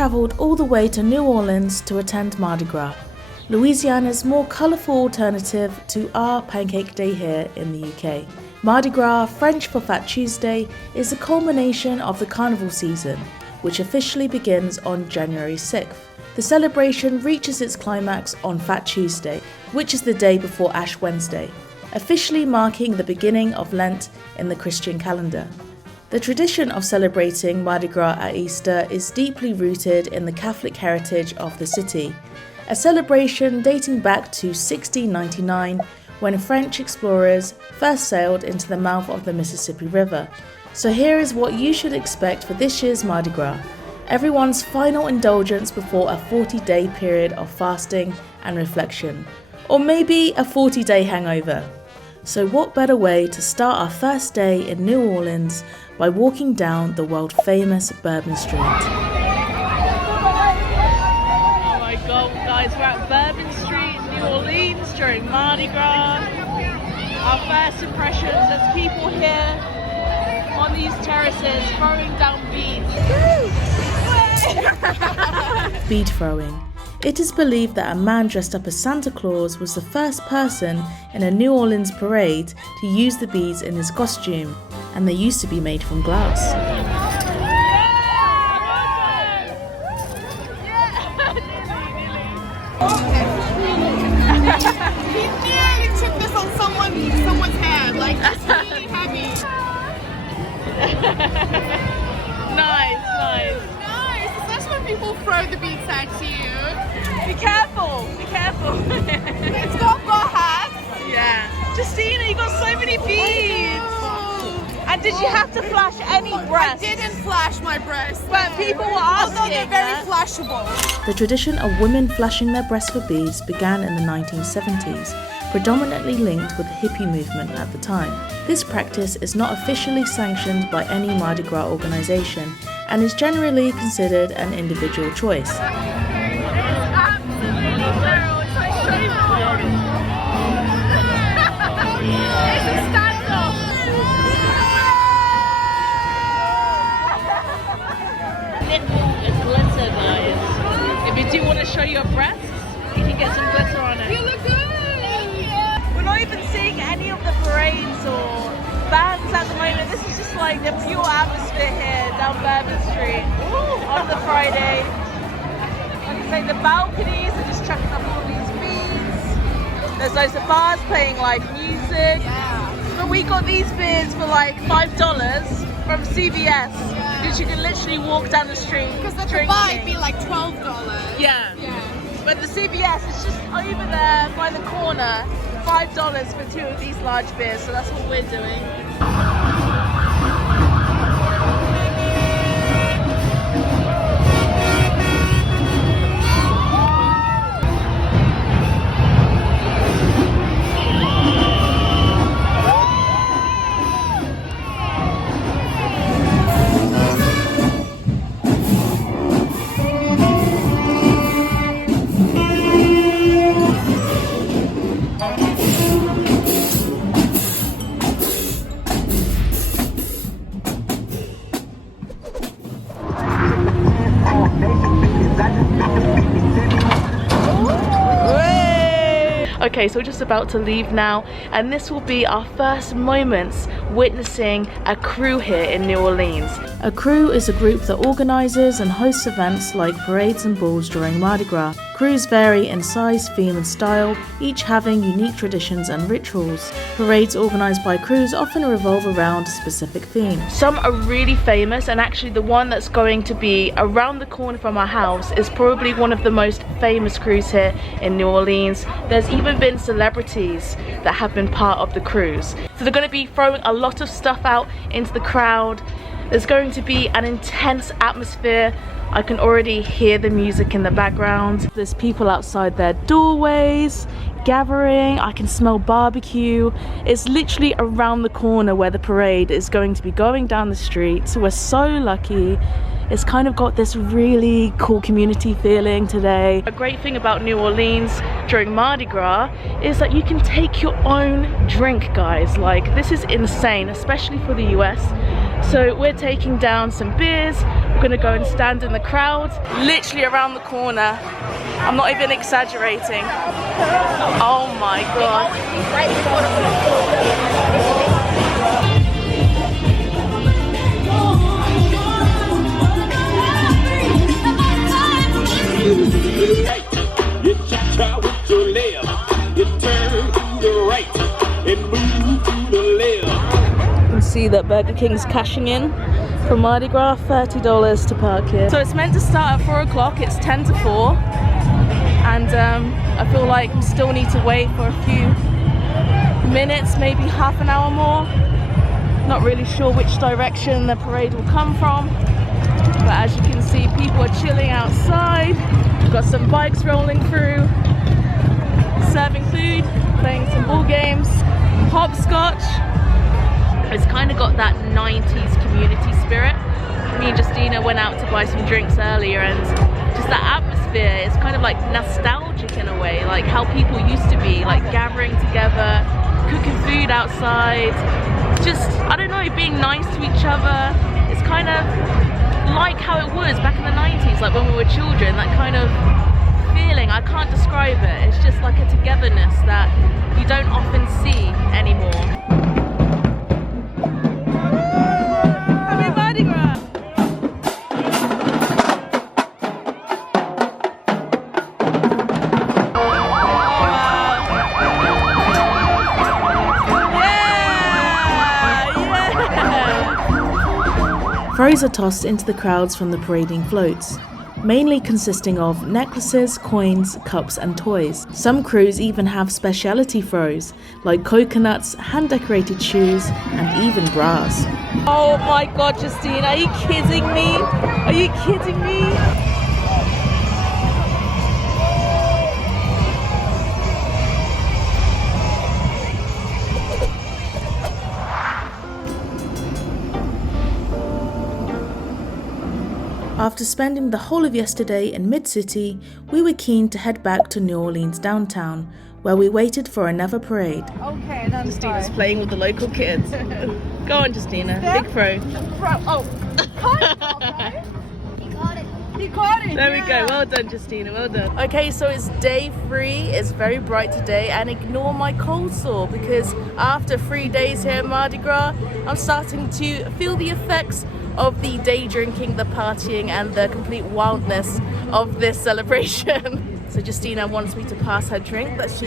travelled all the way to New Orleans to attend Mardi Gras, Louisiana's more colourful alternative to our Pancake Day here in the UK. Mardi Gras, French for Fat Tuesday, is the culmination of the carnival season, which officially begins on January 6th. The celebration reaches its climax on Fat Tuesday, which is the day before Ash Wednesday, officially marking the beginning of Lent in the Christian calendar. The tradition of celebrating Mardi Gras at Easter is deeply rooted in the Catholic heritage of the city, a celebration dating back to 1699 when French explorers first sailed into the mouth of the Mississippi River. So here is what you should expect for this year's Mardi Gras, everyone's final indulgence before a 40-day period of fasting and reflection, or maybe a 40-day hangover. So what better way to start our first day in New Orleans by walking down the world-famous Bourbon Street. Oh my god, guys, we're at Bourbon Street, New Orleans during Mardi Gras. Our first impressions as people here on these terraces throwing down beads. Bead throwing. It is believed that a man dressed up as Santa Claus was the first person in a New Orleans parade to use the beads in his costume, and they used to be made from glass. He nearly took this on someone's head, like it's really heavy. Nice. Nice, especially when people throw the beads at you. Be careful. It's got hats. Yeah. Justina, you got so many beads. And did you have to flash any breasts? I didn't flash my breasts. But people were asking. Although they're very flashable. The tradition of women flashing their breasts for beads began in the 1970s, predominantly linked with the hippie movement at the time. This practice is not officially sanctioned by any Mardi Gras organisation and is generally considered an individual choice. If you do want to show your breasts, you can get some glitter on it. You look good. We're not even seeing any of the parades or bands at the moment. This is just like the pure atmosphere here down Bourbon Street on the Friday. Like I say, the balconies are just chucking up all these beads. There's loads of bars playing live music. Yeah. But we got these beads for like $5 from CVS. Because you can literally walk down the street Because the drinking. Dubai would be like $12. Yeah. Yeah. But the CVS is just over there by the corner. $5 for 2 of these large beers, so that's what we're doing. Okay, so we're just about to leave now, and this will be our first moments witnessing a Krewe here in New Orleans. A Krewe is a group that organises and hosts events like parades and balls during Mardi Gras. Krewes vary in size, theme and style, each having unique traditions and rituals. Parades organised by Krewes often revolve around a specific theme. Some are really famous, and actually the one that's going to be around the corner from our house is probably one of the most famous Krewes here in New Orleans. There's even been celebrities that have been part of the Krewes. So they're going to be throwing a lot of stuff out into the crowd. There's going to be an intense atmosphere. I can already hear the music in the background. There's people outside their doorways, gathering. I can smell barbecue. It's literally around the corner where the parade is going to be going down the street. So we're so lucky. It's kind of got this really cool community feeling today. A great thing about New Orleans during Mardi Gras is that you can take your own drink, guys. Like, this is insane, especially for the US. So we're taking down some beers, I'm gonna go and stand in the crowd, literally around the corner. I'm not even exaggerating. Oh my god. You cha-cha with your left, you turn to the right, and move to the left. You can see that Burger King's cashing in from Mardi Gras, $30 to park here. So it's meant to start at 4 o'clock, it's 10 to 4. And I feel like we still need to wait for a few minutes, maybe half an hour more. Not really sure which direction the parade will come from. But as you can see, people are chilling outside. We've got some bikes rolling through, serving food, playing some ball games, hopscotch. It's kind of got that 90s community spirit. Me and Justina went out to buy some drinks earlier, and just that atmosphere is kind of like nostalgic in a way, like how people used to be, like gathering together, cooking food outside, just, I don't know, being nice to each other. It's kind of like how it was back in the 90s, like when we were children, that kind of feeling. I can't describe it. It's just like a togetherness that you don't often see anymore. Happy Mardi Gras! Throws are tossed into the crowds from the parading floats, mainly consisting of necklaces, coins, cups and toys. Some crews even have speciality throws, like coconuts, hand-decorated shoes and even bras. Oh my god, Justine, are you kidding me? Are you kidding me? After spending the whole of yesterday in Mid-City, we were keen to head back to New Orleans downtown, where we waited for another parade. Okay, that's Justina's fine. playing with the local kids. Go on, Justina. Big throw. Oh, he caught it. There we go. Well done, Justina. Well done. Okay, so it's day 3. It's very bright today, and ignore my cold sore because after 3 days here at Mardi Gras, I'm starting to feel the effects of the day drinking, the partying, and the complete wildness of this celebration. So Justina wants me to pass her drink that she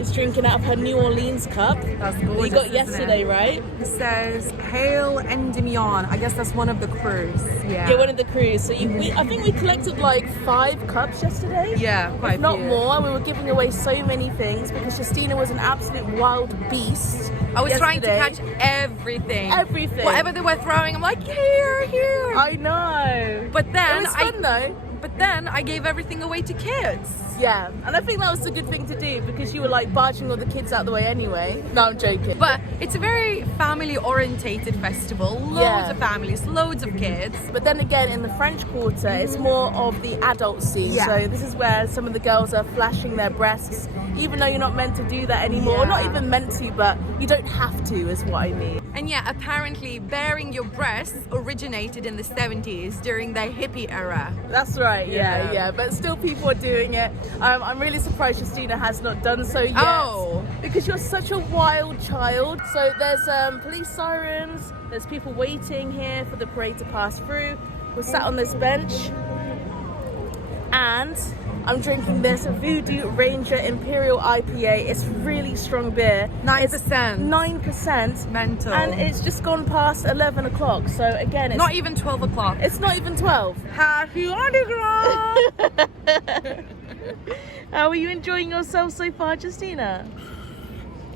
is drinking out of her New Orleans cup. That's That you gorgeous, got isn't yesterday, it? right? It says Hail Endymion. I guess that's one of the crews. Yeah. Yeah, one of the crews. So I think we collected like 5 cups yesterday. Yeah, quite If not a few. more. We were giving away so many things because Justina was an absolute wild beast. I was trying to yesterday. catch everything. Everything. Whatever they were throwing, I'm like, here. I know. But then It was fun though. But then I gave everything away to kids. Yeah, and I think that was a good thing to do because you were like barging all the kids out the way anyway. No, I'm joking. But it's a very family-orientated festival. Loads Yeah. of families, loads of kids. But then again, in the French Quarter, it's more of the adult scene. Yeah. So this is where some of the girls are flashing their breasts, even though you're not meant to do that anymore. Yeah. Not even meant to, but you don't have to, is what I mean. And yeah, apparently bearing your breasts originated in the 70s during the hippie era. That's right, Yeah. yeah. But still people are doing it. I'm really surprised Justina has not done so yet. Oh. Because you're such a wild child. So there's police sirens, there's people waiting here for the parade to pass through. We're sat on this bench and I'm drinking this Voodoo Ranger Imperial IPA. It's really strong beer. 9%. It's 9%. Mental. And it's just gone past 11 o'clock. So again, it's Not even 12 o'clock. it's not even 12. Happy Mardi Gras! How are you enjoying yourself so far, Justina?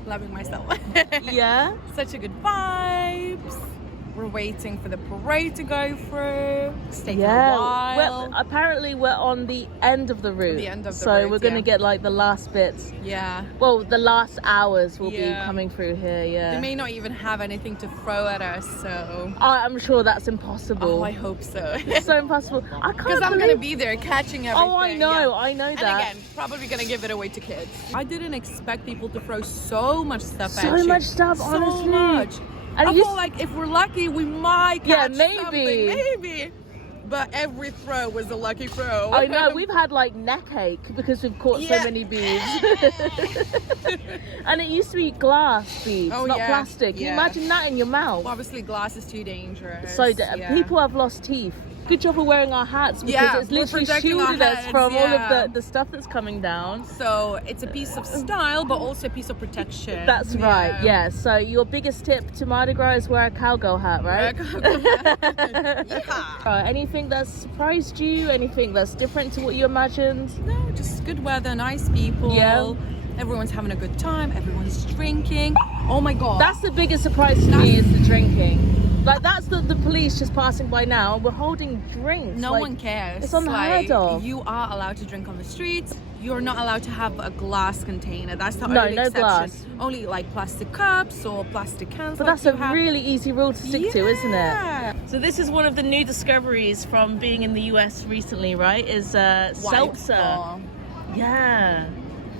Loving myself. Yeah? Such a good vibes. We're waiting for the parade to go through. It's taking a while. Well, apparently we're on the end of the route. The end of the so route, we're going to yeah. get like the last bits. Yeah. Well, the last hours will be Yeah. coming through here, yeah. They may not even have anything to throw at us, so. I'm sure that's impossible. Oh, I hope so. It's so impossible. I can't Because I'm believe... gonna be there catching everything. Oh, I know that. And again, probably gonna give it away to kids. I didn't expect people to throw so much stuff at you. So much stuff, honestly. So much. And I you feel like if we're lucky, we might Yeah, catch maybe. something. Maybe. but every throw was a lucky throw. I know, we've had like neck ache because we've caught so many beads. And it used to be glass beads, not plastic. Can you imagine that in your mouth? Well, obviously glass is too dangerous. So people have lost teeth. Good job for wearing our hats because it's literally shielded us from all of the stuff that's coming down. So it's a piece of style, but also a piece of protection. That's right, yeah. So your biggest tip to Mardi Gras is wear a cowgirl hat, right? Anything that's surprised you? Anything that's different to what you imagined? No, just good weather, nice people. Yeah. Everyone's having a good time. Everyone's drinking. Oh my God. That's the biggest surprise to me is the drinking. Like, that's the police just passing by now. We're holding drinks. No one cares. It's unheard of. You are allowed to drink on the streets. You're not allowed to have a glass container. That's the only exception. Glass. Only like plastic cups or plastic cans. But that's a really easy rule to stick to, isn't it? So this is one of the new discoveries from being in the US recently, right? Is seltzer. Yeah.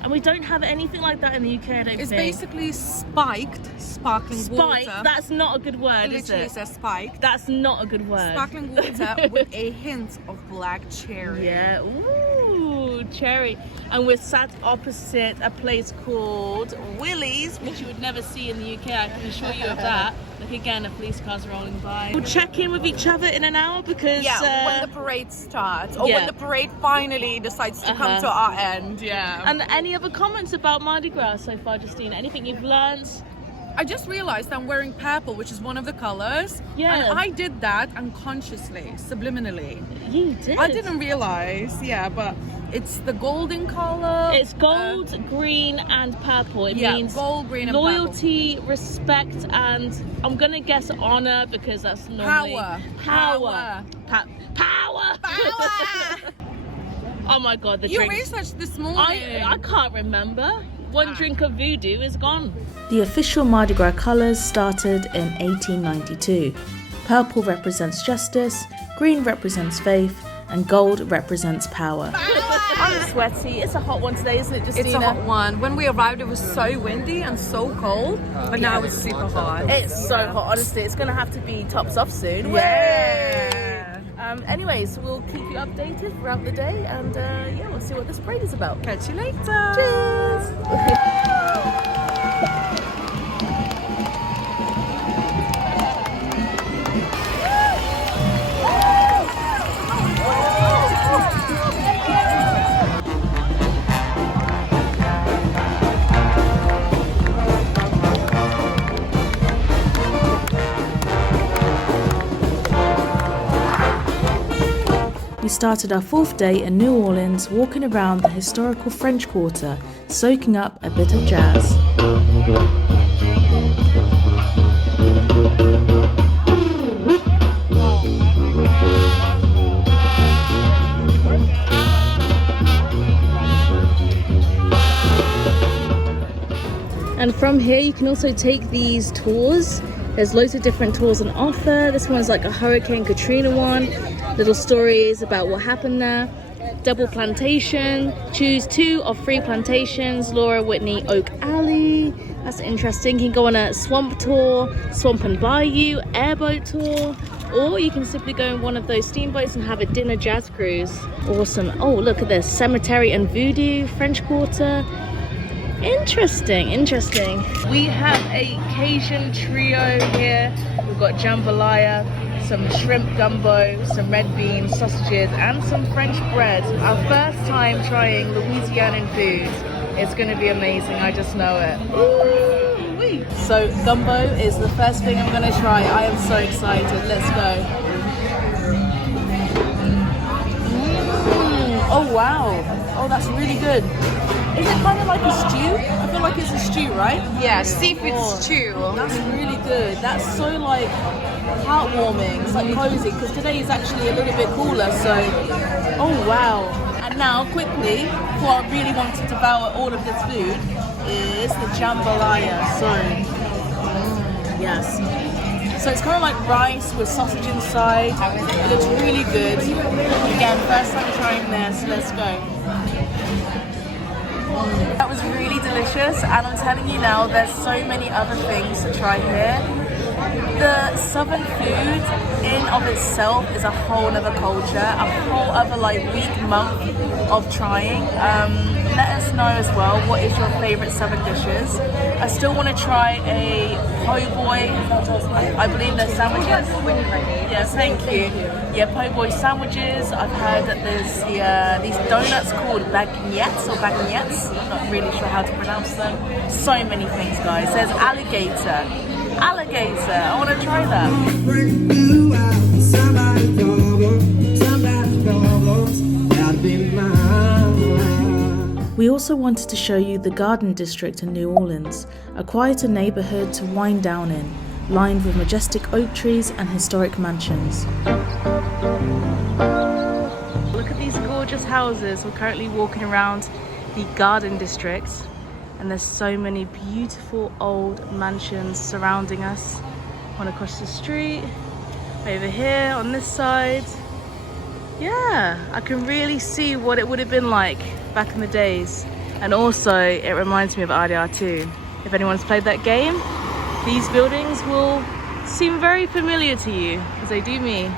And we don't have anything like that in the UK, I don't think. It's basically spiked sparkling water. Spiked? That's not a good word, is it? Literally says spiked. That's not a good word. Sparkling water with a hint of black cherry. Yeah, ooh, cherry. And we're sat opposite a place called Willie's, which you would never see in the UK, I can assure you of that. Like, again, a police car's rolling by. We'll check in with each other in an hour because... when the parade starts. Or when the parade finally decides to come to our end, And any other comments about Mardi Gras so far, Justine? Anything you've learned? I just realized I'm wearing purple, which is one of the colors. Yeah. And I did that unconsciously, subliminally. You did? I didn't realize, but it's the golden color. It's gold, green, and purple. It means gold, green, and loyalty, respect, and I'm gonna guess honor because that's normally power. Power. Oh my God, the You drinks. researched this morning. I can't remember. One drink of voodoo is gone. The official Mardi Gras colours started in 1892. Purple represents justice, green represents faith, and gold represents power. I'm sweaty. It's a hot one today, isn't it, Justina? It's a hot one. When we arrived, it was so windy and so cold, but now it's super hot. It's so hot, honestly. It's gonna have to be tops off soon. Yeah. Anyways, we'll keep you updated throughout the day, and we'll see what this parade is about. Catch you later. Cheers. We started our fourth day in New Orleans walking around the historical French Quarter, soaking up a bit of jazz. And from here you can also take these tours. There's loads of different tours on offer. This one's like a Hurricane Katrina one. Little stories about what happened there. Double plantation. Choose 2 of 3 plantations. Laura Whitney Oak Alley. That's interesting. You can go on a swamp tour, swamp and bayou, airboat tour. Or you can simply go on one of those steamboats and have a dinner jazz cruise. Awesome. Oh, look at this. Cemetery and Voodoo, French Quarter. Interesting. We have a Cajun trio here. We've got jambalaya, some shrimp gumbo, some red beans, sausages, and some French bread. Our first time trying Louisianan food. It's going to be amazing, I just know it. Ooh-wee. So gumbo is the first thing I'm going to try. I am so excited. Let's go. Oh wow. Oh, that's really good. Is it kind of like a stew? I feel like it's a stew, right? Yeah, seafood stew. That's really good. That's so like heartwarming. It's like cozy because today is actually a little bit cooler. So, oh wow. And now, quickly, before I really want to devour all of this food, is the jambalaya. So, yes. So it's kind of like rice with sausage inside. It looks really good. Again, first time trying this. Let's go. That was really delicious, and I'm telling you now, there's so many other things to try here. The southern food in of itself is a whole other culture, a whole other like week, month of trying. Let us know as well, what is your favorite southern dishes? I still want to try a po' boy. I believe they're sandwiches. Yes, thank you. Yeah, po' boy sandwiches. I've heard that there's these donuts called bagnettes or bagnettes. I'm not really sure how to pronounce them. So many things, guys. There's alligator. I want to try that. We also wanted to show you the Garden District in New Orleans, a quieter neighborhood to wind down in, lined with majestic oak trees and historic mansions. Look at these gorgeous houses. We're currently walking around the Garden District, and there's so many beautiful old mansions surrounding us. One across the street, over here on this side. Yeah, I can really see what it would have been like back in the days. And also it reminds me of RDR2. If anyone's played that game, these buildings will seem very familiar to you, as they do me.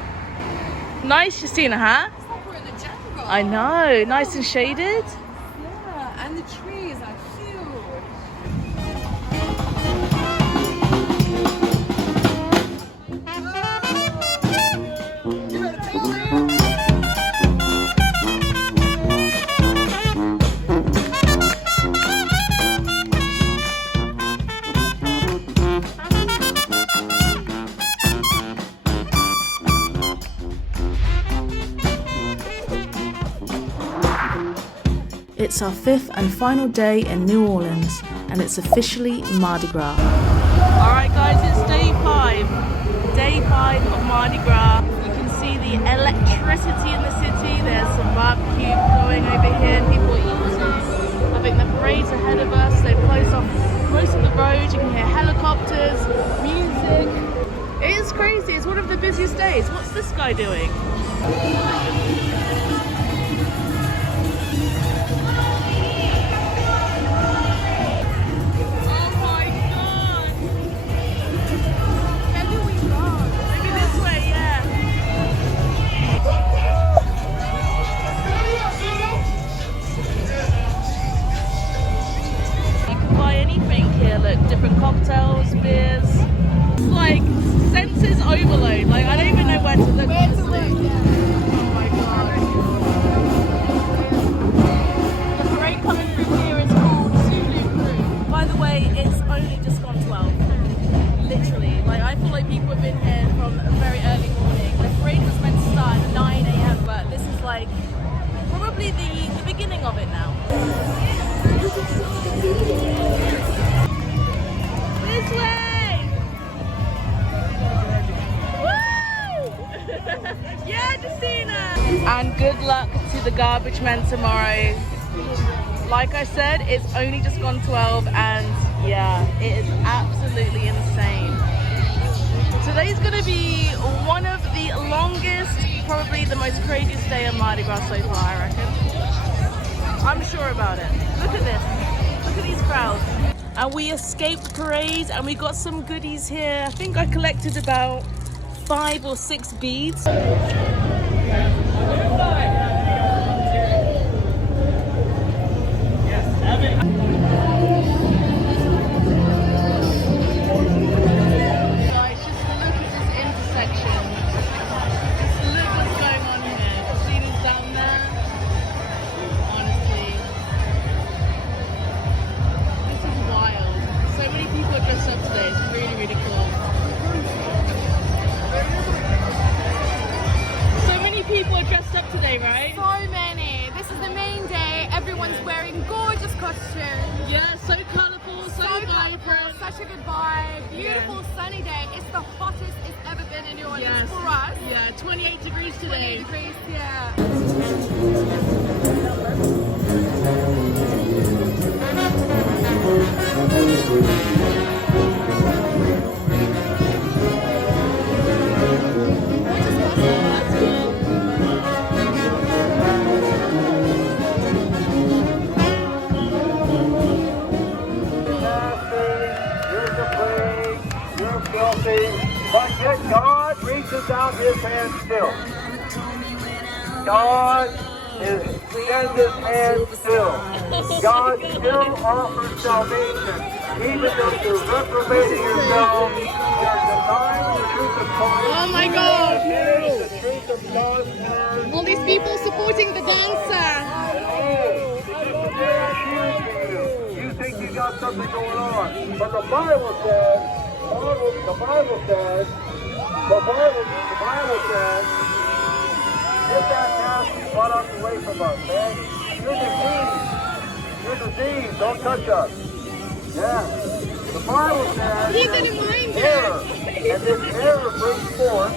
Nice, Justina, huh? It's like we're in the jungle. I know, nice and shaded. Yeah, and the trees are huge. It's our 5th and final day in New Orleans, and it's officially Mardi Gras. Alright guys, it's day 5. Day 5 of Mardi Gras. You can see the electricity in the city. There's some barbecue going over here. People are eating. I think the parade's ahead of us. They've closed off most of the road. You can hear helicopters, music. It is crazy. It's one of the busiest days. What's this guy doing? Different cocktails, beers. It's like senses overload. Like I don't even know where to look. Oh my god. The parade coming through here is called Zulu Crew. By the way, it's only just gone 12. Literally. Like I feel like people have been here from a very early morning. The parade was meant to start at 9 AM, but this is like probably the beginning of it now. This way! Woo! Yeah, Justina! And good luck to the garbage men tomorrow. Like I said, it's only just gone 12 and yeah, it is absolutely insane. Today's gonna be one of the longest, probably the most craziest day of Mardi Gras so far, I reckon. I'm sure about it. Look at this. Look at these crowds. And we escaped parade and we got some goodies here. I think I collected about 5 or 6 beads. Guys, just look at this intersection. Just look what's going on here. Christina's down there. Honestly. Wild. So many people are dressed up today. It's really, really cool. So many people are dressed up today, right? So many. This is the main day. Everyone's wearing gorgeous costumes. Yeah, so colourful, so vibrant. Such a good vibe. Beautiful sunny day. It's the hottest it's ever been in New Orleans for us. Yeah, 28 degrees today. 28 degrees, yeah. You're filthy. Yet God reaches out his hand still. God extends his hand still. God still offers salvation. Even though you're reprobating yourself, you're denying the truth of Christ. Oh my God! The truth of God's word. All these people supporting the dancer. You think you got something going on, but the Bible says, get that nasty product away from us, man. You're diseased. Don't touch us. Yeah. The Bible says Keep it in mind, error, and this error brings forth.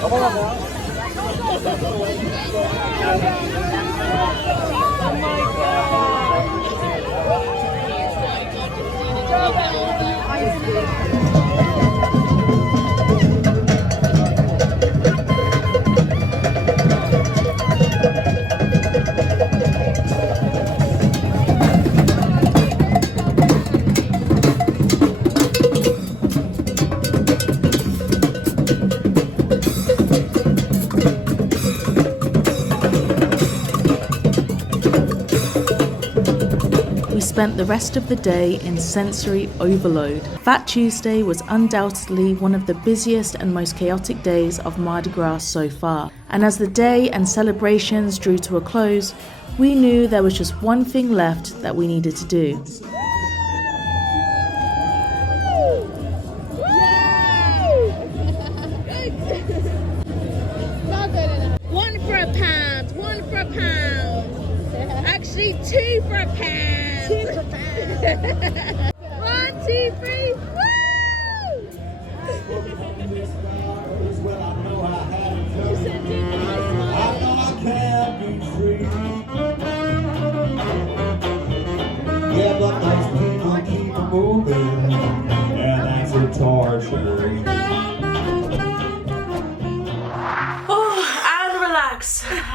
Come on now. Oh my We spent the rest of the day in sensory overload. Fat Tuesday was undoubtedly one of the busiest and most chaotic days of Mardi Gras so far. And as the day and celebrations drew to a close, we knew there was just one thing left that we needed to do. One for a pound. Actually, 2 for a pound. 2 for a pound. 1, 2, 3. Woo! Yeah, but those people keep moving, and that's a torture.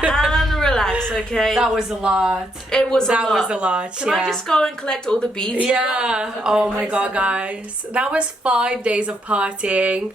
And relax, okay? That was a lot. It was That a lot. was a lot. Can I just go and collect all the beads? Yeah. Oh my God, guys. That was 5 days of partying.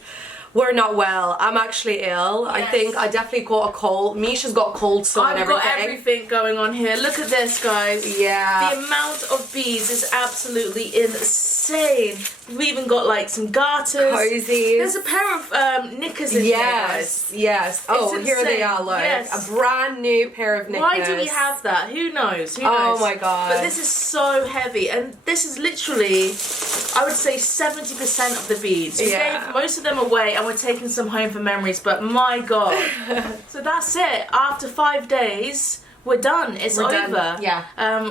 We're not well. I'm actually ill. I think I definitely got a cold. Misha's got cold sore and I've everything. got everything going on here. Look at this, guys. Yeah. The amount of beads is absolutely insane. We've even got like some garters. Cozies. There's a pair of knickers in here, guys. Yes. Oh, It's here they insane. are, look. Yes. A brand new pair of knickers. Why do we have that? Who knows? Who knows? Oh my God. But this is so heavy, and this is literally, I would say 70% of the beads. We gave most of them away, and we're taking some home for memories, but my God. So that's it. After 5 days, we're done. It's over. Done. Yeah.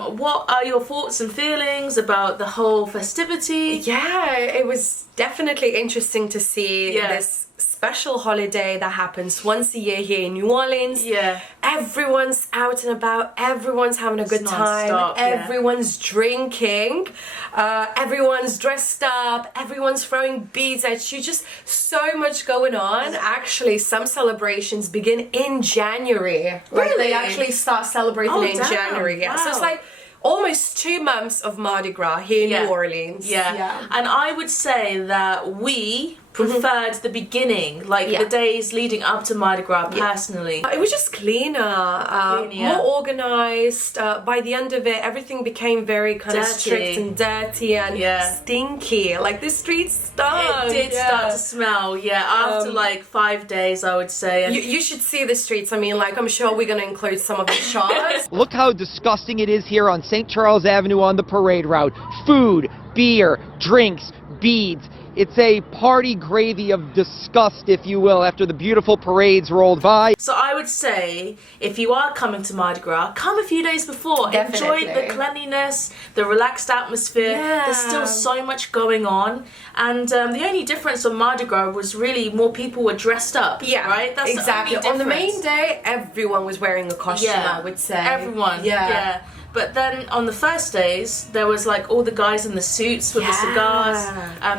What are your thoughts and feelings about the whole festivity? Yeah, it was definitely interesting to see Yeah. this special holiday that happens once a year here in New Orleans. Yeah. Everyone's out and about, everyone's having a good time, non-stop, yeah. everyone's drinking, everyone's dressed up, everyone's throwing beads at you, just so much going on. Actually, some celebrations begin in January. Like, Really? they actually start celebrating in damn. January. Yeah. So it's Wow. like almost 2 months of Mardi Gras here in New Orleans. Yeah. And I would say that we preferred the beginning, like the days leading up to Mardi Gras personally. It was just cleaner, more organized. By the end of it, everything became very kind of strict and dirty and stinky. Like the streets stunk. It did start to smell, after like 5 days, I would say. And you should see the streets. I mean, like, I'm sure we're going to include some of the shots. Look how disgusting it is here on St. Charles Avenue on the parade route. Food, beer, drinks, beads. It's a party gravy of disgust, if you will, after the beautiful parades rolled by. So I would say, if you are coming to Mardi Gras, come a few days before. Definitely. Enjoy the cleanliness, the relaxed atmosphere. There's still so much going on. And the only difference on Mardi Gras was really more people were dressed up. Yeah, right? That's exactly. the only On the difference. main day, everyone was wearing a costume, I would say. Everyone. Yeah. But then on the first days, there was like all the guys in the suits with the cigars.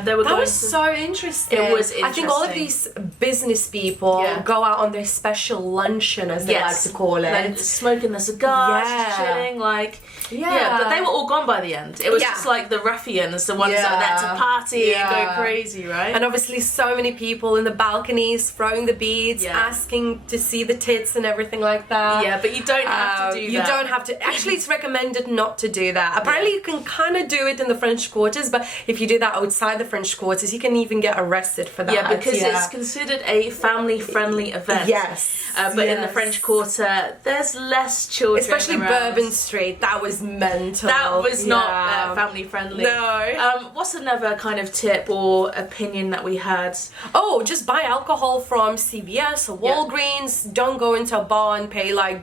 They were That going was so interesting. It was I think all of these business people go out on their special luncheon, as they like to call it. Like smoking the cigars, chilling, like... Yeah, but they were all gone by the end. It was just like the ruffians, the ones that are there to party and go crazy, right? And obviously so many people in the balconies throwing the beads, asking to see the tits and everything like that. Yeah, but you don't have to do that. You don't have to. Actually, it's recommended not to do that. Apparently, you can kind of do it in the French Quarters, but if you do that outside the French Quarters, you can even get arrested for that. Yeah, because it's considered a family-friendly event. Yes. But in the French Quarter, there's less children especially around. Bourbon Street. That was mental. That was not family-friendly. No. What's another kind of tip or opinion that we had? Oh, just buy alcohol from CVS or Walgreens. Don't go into a bar and pay like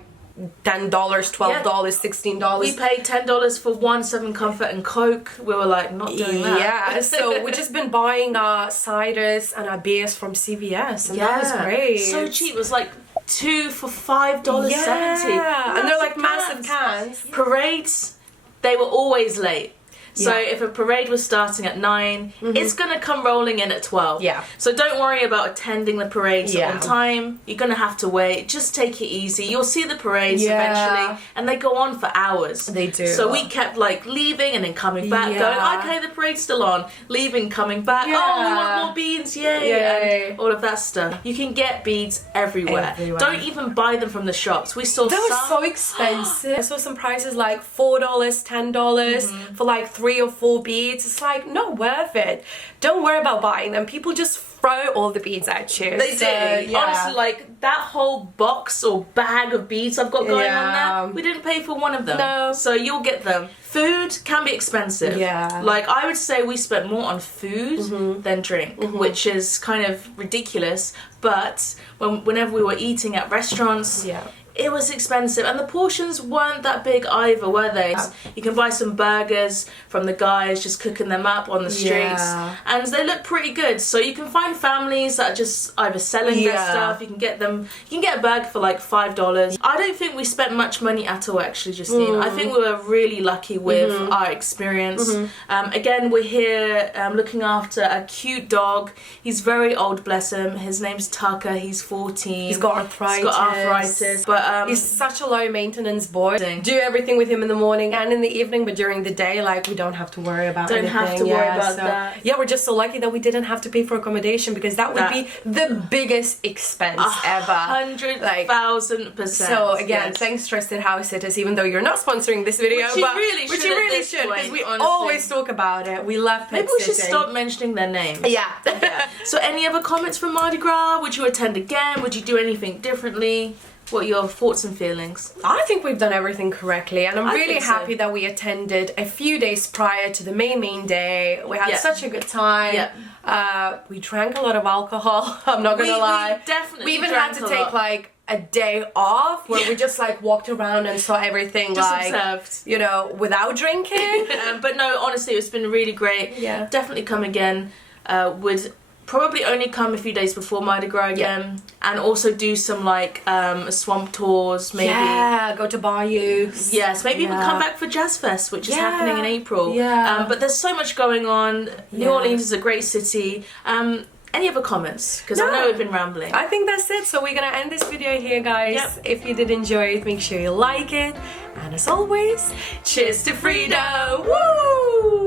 $10, $12, $16. We paid $10 for 1 7 Comfort and Coke. We were like, not doing that. Yeah, so we've just been buying our ciders and our beers from CVS, and that was great. So cheap. It was like 2 for $5.70. Yeah, and they're like massive cans. Parades, they were always late. So if a parade was starting at 9, it's gonna come rolling in at 12. Yeah. So don't worry about attending the parades on time. You're gonna have to wait. Just take it easy. You'll see the parades eventually, and they go on for hours. They do. So we kept like leaving and then coming back, going, okay, the parade's still on. Leaving, coming back. Oh, we want more beads, yay! And all of that stuff. You can get beads everywhere. Don't even buy them from the shops. We saw they were so expensive. I saw some prices like $4, $10 for like 3 or 4 beads. It's like not worth it. Don't worry about buying them. People just throw all the beads at you. They do. Honestly, like that whole box or bag of beads I've got going on there, we didn't pay for one of them. No. So you'll get them. Food can be expensive. Yeah. Like I would say we spent more on food than drink, which is kind of ridiculous. But whenever we were eating at restaurants, it was expensive, and the portions weren't that big either, were they? You can buy some burgers from the guys just cooking them up on the streets, and they look pretty good. So you can find families that are just either selling their stuff. You can get them. You can get a burger for like $5. I don't think we spent much money at all, actually, Justine. I think we were really lucky with our experience. Again, we're here looking after a cute dog. He's very old, bless him. His name's Tucker. He's 14. He's got arthritis. He's got arthritis, but he's such a low maintenance boy. Do everything with him in the morning and in the evening, but during the day, like, we don't have to worry about anything. Don't have to worry about that. Yeah, we're just so lucky that we didn't have to pay for accommodation, because that would be the biggest expense ever. 100,000%. So again, thanks Trusted House Sitters, even though you're not sponsoring this video, which you really should, because we always talk about it. We love pet Maybe we should stop mentioning their names. Yeah. So any other comments from Mardi Gras? Would you attend again? Would you do anything differently? What are your thoughts and feelings? I think we've done everything correctly, and I'm really happy that we attended a few days prior to the main day. We had such a good time. We drank a lot of alcohol. I'm not gonna lie. We definitely We even had to take like a day off where we just like walked around and saw everything, just like observed, you know, without drinking. But no, honestly, it's been really great. Yeah, definitely come again. Would probably only come a few days before Mardi Gras again, and also do some like swamp tours, maybe. Yeah, go to bayous. Yes, maybe even come back for Jazz Fest, which is happening in April. But there's so much going on. New Orleans is a great city. Any other comments? Because I know we've been rambling. I think that's it. So we're gonna end this video here, guys. If you did enjoy it, make sure you like it. And as always, cheers to freedom! Woo!